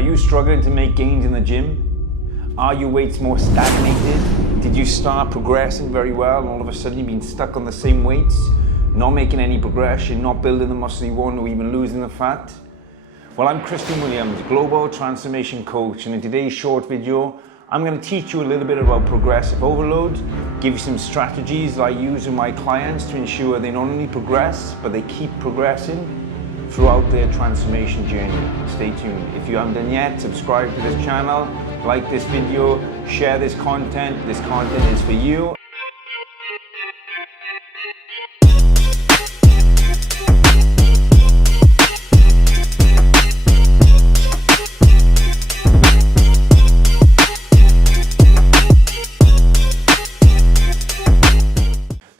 Are you struggling to make gains in the gym? Are your weights more stagnated? Did you start progressing very well and all of a sudden you've been stuck on the same weights, not making any progression, not building the muscle you want, or even losing the fat? Well, I'm Christian Williams, Global Transformation Coach, and in today's short video, I'm going to teach you a little bit about progressive overload, give you some strategies that I use with my clients to ensure they not only progress, but they keep progressing throughout their transformation journey. Stay tuned. If you haven't done yet, subscribe to this channel, like this video, share this content. This content is for you.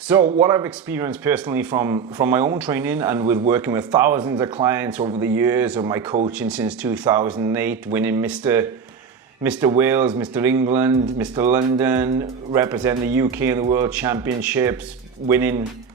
So what I've experienced personally from my own training and with working with thousands of clients over the years of my coaching since 2008, winning Mr. Wales, Mr. England, Mr. London, representing the UK in the World Championships, winning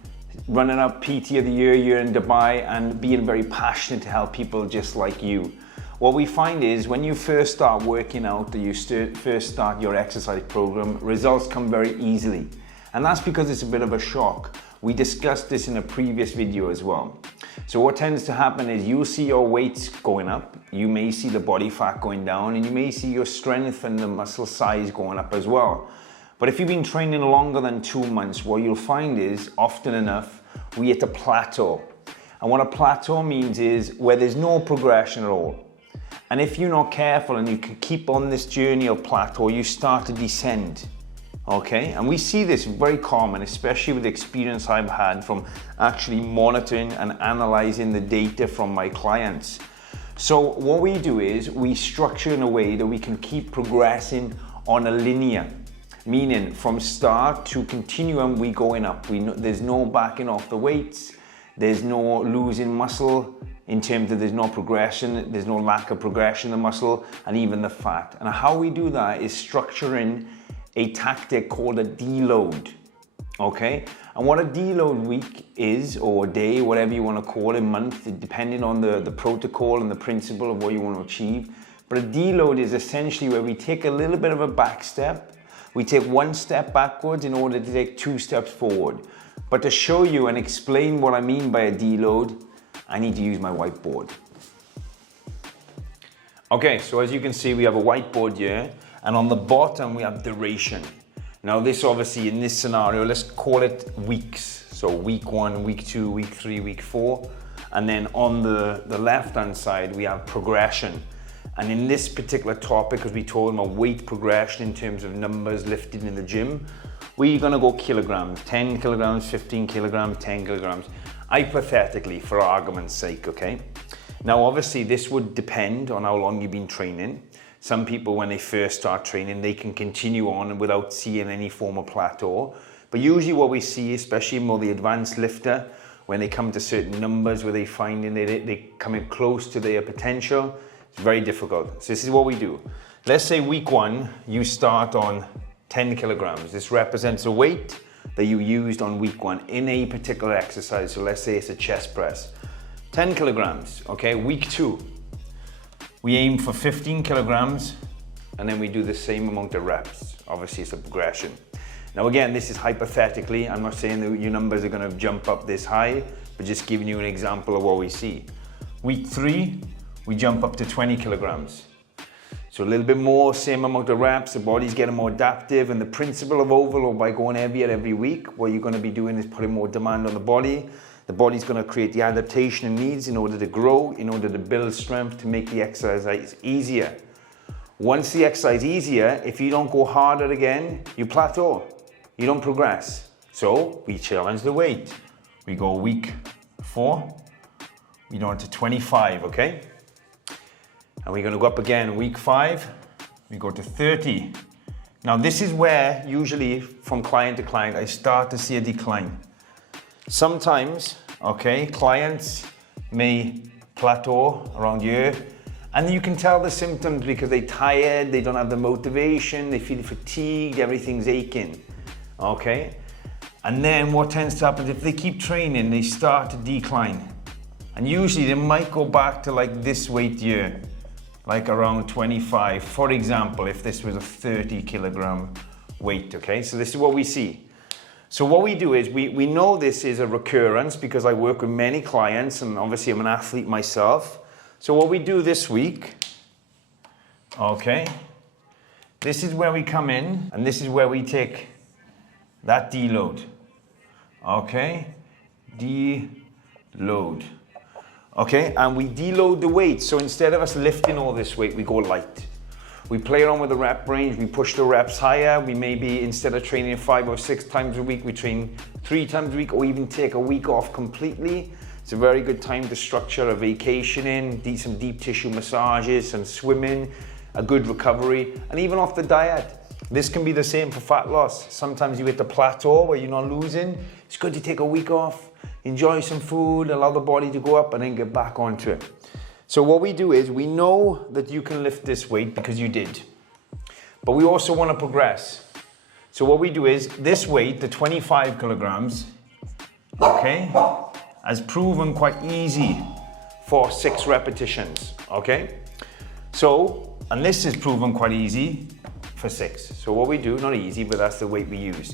running-up PT of the year in Dubai, and being very passionate to help people just like you. What we find is when you first start working out or you first start your exercise program, results come very easily. And that's because it's a bit of a shock. We discussed this in a previous video as well. So what tends to happen is you'll see your weights going up, you may see the body fat going down, and you may see your strength and the muscle size going up as well. But if you've been training longer than 2 months, what you'll find is often enough, we hit a plateau. And what a plateau means is where there's no progression at all. And if you're not careful and you can keep on this journey of plateau, you start to descend. Okay, and we see this very common, especially with the experience I've had from actually monitoring and analyzing the data from my clients. So what we do is we structure in a way that we can keep progressing on a linear, meaning from start to continuum, we going up. There's no backing off the weights, there's no losing muscle in terms of there's no progression, there's no lack of progression in the muscle and even the fat. And how we do that is structuring a tactic called a deload, okay? And what a deload week is, or day, whatever you want to call it, month, depending on the protocol and the principle of what you want to achieve. But a deload is essentially where we take a little bit of a back step, we take 1 step backwards in order to take 2 steps forward. But to show you and explain what I mean by a deload, I need to use my whiteboard. Okay, so as you can see, we have a whiteboard here, and on the bottom we have duration. Now this obviously in this scenario, let's call it weeks. So week 1, week 2, week 3, week 4. And then on the left hand side, we have progression. And in this particular topic, because we told them about weight progression in terms of numbers lifted in the gym, we're gonna go kilograms, 10 kilograms, 15 kilograms, 10 kilograms, hypothetically for argument's sake, okay? Now obviously this would depend on how long you've been training. Some people, when they first start training, they can continue on without seeing any form of plateau. But usually what we see, especially more the advanced lifter, when they come to certain numbers where they find they're coming close to their potential, it's very difficult. So this is what we do. Let's say week 1, you start on 10 kilograms. This represents a weight that you used on week 1 in a particular exercise. So let's say it's a chest press. 10 kilograms, okay? Week 2. We aim for 15 kilograms and then we do the same amount of reps. Obviously it's a progression. Now again, this is hypothetically, I'm not saying that your numbers are gonna jump up this high, but just giving you an example of what we see. Week 3, we jump up to 20 kilograms. So a little bit more, same amount of reps, the body's getting more adaptive, and the principle of overload by going heavier every week, what you're gonna be doing is putting more demand on the body. The body's going to create the adaptation it needs in order to grow, in order to build strength, to make the exercise easier. Once the exercise is easier, if you don't go harder again, you plateau, you don't progress. So we challenge the weight. We go week 4, we go into 25, okay? And we're going to go up again, week 5, we go to 30. Now this is where usually from client to client, I start to see a decline. Sometimes, okay, clients may plateau around here, and you can tell the symptoms because they're tired, they don't have the motivation, they feel fatigued, everything's aching, okay? And then what tends to happen, if they keep training, they start to decline. And usually they might go back to like this weight here, like around 25. For example, if this was a 30 kilogram weight, okay? So this is what we see. So what we do is we know this is a recurrence because I work with many clients and obviously I'm an athlete myself. So what we do this week, okay, this is where we come in and this is where we take that deload, okay, deload, okay, and we deload the weight. So instead of us lifting all this weight, we go light. We play around with the rep range, we push the reps higher. We maybe, instead of training 5 or 6 times a week, we train 3 times a week or even take a week off completely. It's a very good time to structure a vacation in, do some deep tissue massages, some swimming, a good recovery, and even off the diet. This can be the same for fat loss. Sometimes you hit the plateau where you're not losing. It's good to take a week off, enjoy some food, allow the body to go up and then get back onto it. So what we do is we know that you can lift this weight because you did, but we also want to progress. So what we do is this weight, the 25 kilograms, okay, has proven quite easy for 6 repetitions, okay? So, and this is proven quite easy for 6. So what we do, not easy, but that's the weight we use.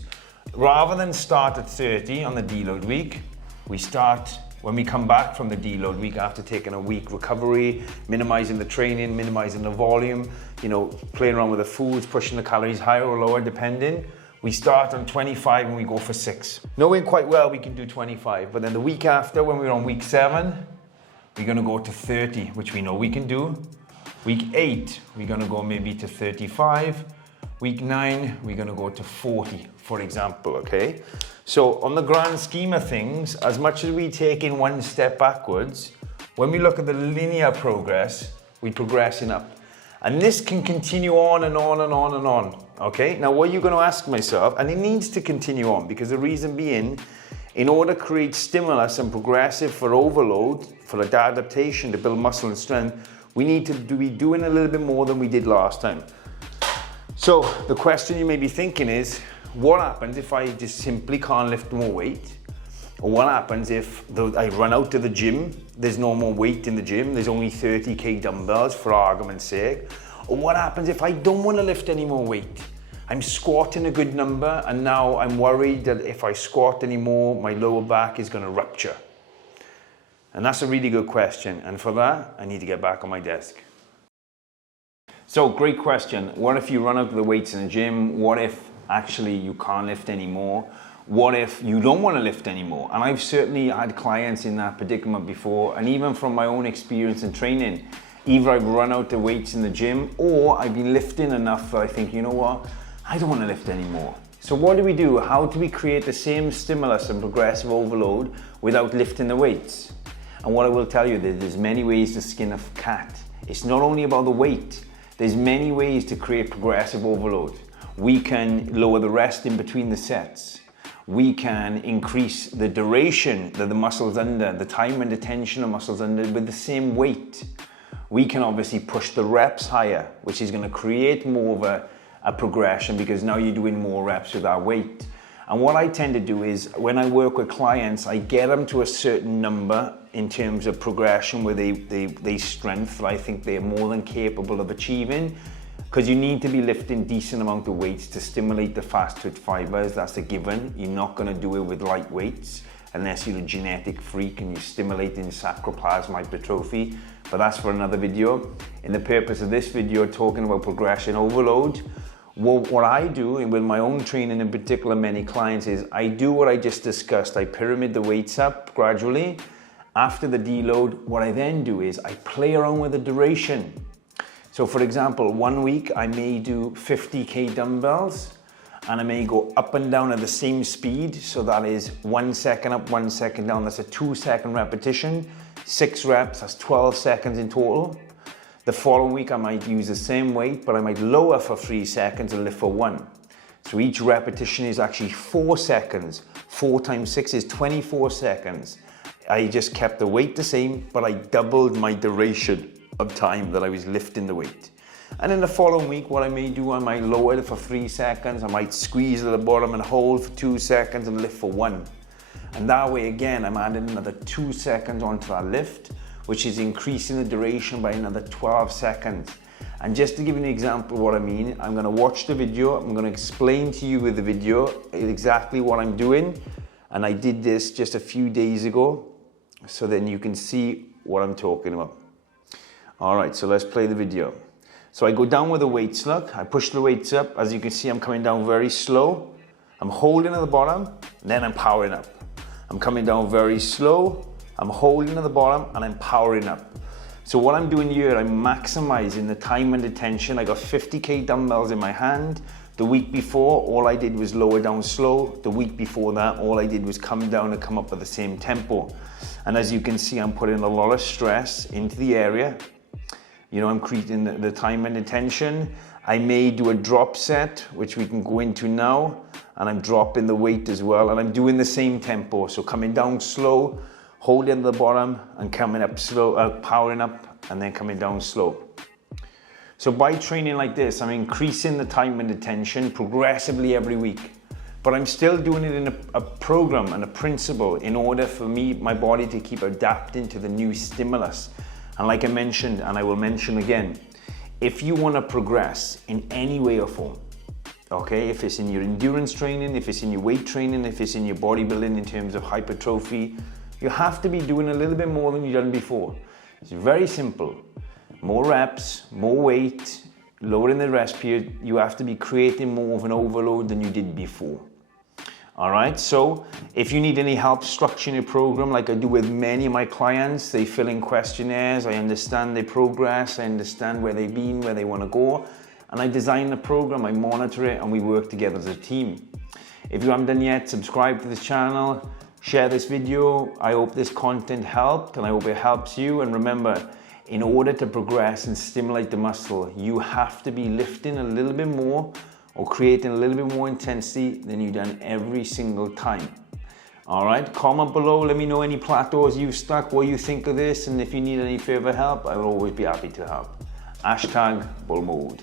Rather than start at 30 on the deload week, we start when we come back from the deload week after taking a week recovery, minimizing the training, minimizing the volume, you know, playing around with the foods, pushing the calories higher or lower depending. We start on 25 and we go for 6. Knowing quite well we can do 25, but then the week after, when we're on week 7, we're gonna go to 30, which we know we can do. Week 8, we're gonna go maybe to 35. Week 9, we're gonna go to 40, for example, okay? So on the grand scheme of things, as much as we take in 1 step backwards, when we look at the linear progress, we're progressing up. And this can continue on and on and on and on, okay? Now what you're gonna ask myself, and it needs to continue on, because the reason being, in order to create stimulus and progressive for overload, for the adaptation to build muscle and strength, we need to be doing a little bit more than we did last time. So the question you may be thinking is, what happens if I just simply can't lift more weight? Or what happens if I run out to the gym, there's no more weight in the gym, there's only 30k dumbbells for argument's sake? Or what happens if I don't want to lift any more weight? I'm squatting a good number and now I'm worried that if I squat anymore, my lower back is going to rupture. And that's a really good question. And for that, I need to get back on my desk. So great question. What if you run out of the weights in the gym? What if actually you can't lift anymore? What if you don't want to lift anymore? And I've certainly had clients in that predicament before, and even from my own experience in training, either I've run out the weights in the gym or I've been lifting enough that I think, you know what, I don't want to lift anymore. So what do we do? How do we create the same stimulus and progressive overload without lifting the weights? And what I will tell you, there's many ways to skin a cat. It's not only about the weight. There's many ways to create progressive overload. We can lower the rest in between the sets. We can increase the duration that the muscle's under, the time and the tension the muscle's under with the same weight. We can obviously push the reps higher, which is going to create more of a progression because now you're doing more reps with that weight. And what I tend to do is when I work with clients, I get them to a certain number in terms of progression where they strength that I think they're more than capable of achieving, because you need to be lifting decent amount of weights to stimulate the fast twitch fibers. That's a given. You're not going to do it with light weights unless you're a genetic freak and you're stimulating sarcoplasmic hypertrophy, but that's for another video. In the purpose of this video, talking about progression overload, what I do, and with my own training in particular, many clients, is I do what I just discussed. I pyramid the weights up gradually. After the deload, what I then do is I play around with the duration. So for example, 1 week I may do 50k dumbbells and I may go up and down at the same speed. So that is 1 second up, 1 second down. That's a 2-second repetition, 6 reps, that's 12 seconds in total. The following week I might use the same weight, but I might lower for 3 seconds and lift for 1. So each repetition is actually 4 seconds. 4 times 6 is 24 seconds. I just kept the weight the same, but I doubled my duration of time that I was lifting the weight. And in the following week, what I may do, I might lower it for 3 seconds. I might squeeze at the bottom and hold for 2 seconds and lift for 1. And that way, again, I'm adding another 2 seconds onto that lift, which is increasing the duration by another 12 seconds. And just to give you an example of what I mean, I'm gonna watch the video, I'm gonna explain to you with the video exactly what I'm doing. And I did this just a few days ago, so then you can see what I'm talking about. All right, so let's play the video. So I go down with the weights, look, I push the weights up. As you can see, I'm coming down very slow. I'm holding at the bottom, then I'm powering up. I'm coming down very slow, I'm holding at the bottom, and I'm powering up. So what I'm doing here, I'm maximizing the time and attention. I got 50K dumbbells in my hand. The week before, all I did was lower down slow. The week before that, all I did was come down and come up at the same tempo. And as you can see, I'm putting a lot of stress into the area. You know, I'm creating the time and attention. I may do a drop set, which we can go into now, and I'm dropping the weight as well. And I'm doing the same tempo. So coming down slow, holding at the bottom, and coming up slow, powering up, and then coming down slow. So by training like this, I'm increasing the time and attention progressively every week. But I'm still doing it in a program and a principle in order for my body to keep adapting to the new stimulus. And like I mentioned, and I will mention again, if you want to progress in any way or form, okay, if it's in your endurance training, if it's in your weight training, if it's in your bodybuilding in terms of hypertrophy, you have to be doing a little bit more than you've done before. It's very simple. More reps, more weight, lowering the rest period. You have to be creating more of an overload than you did before. All right, so if you need any help structuring your program, like I do with many of my clients, they fill in questionnaires, I understand their progress, I understand where they've been, where they want to go, and I design the program, I monitor it, and we work together as a team. If you haven't done yet, subscribe to this channel, share this video. I hope this content helped, and I hope it helps you. And remember, in order to progress and stimulate the muscle, you have to be lifting a little bit more or creating a little bit more intensity than you've done every single time. All right, comment below, let me know any plateaus you've stuck, what you think of this, and if you need any further help, I will always be happy to help. #BullMode.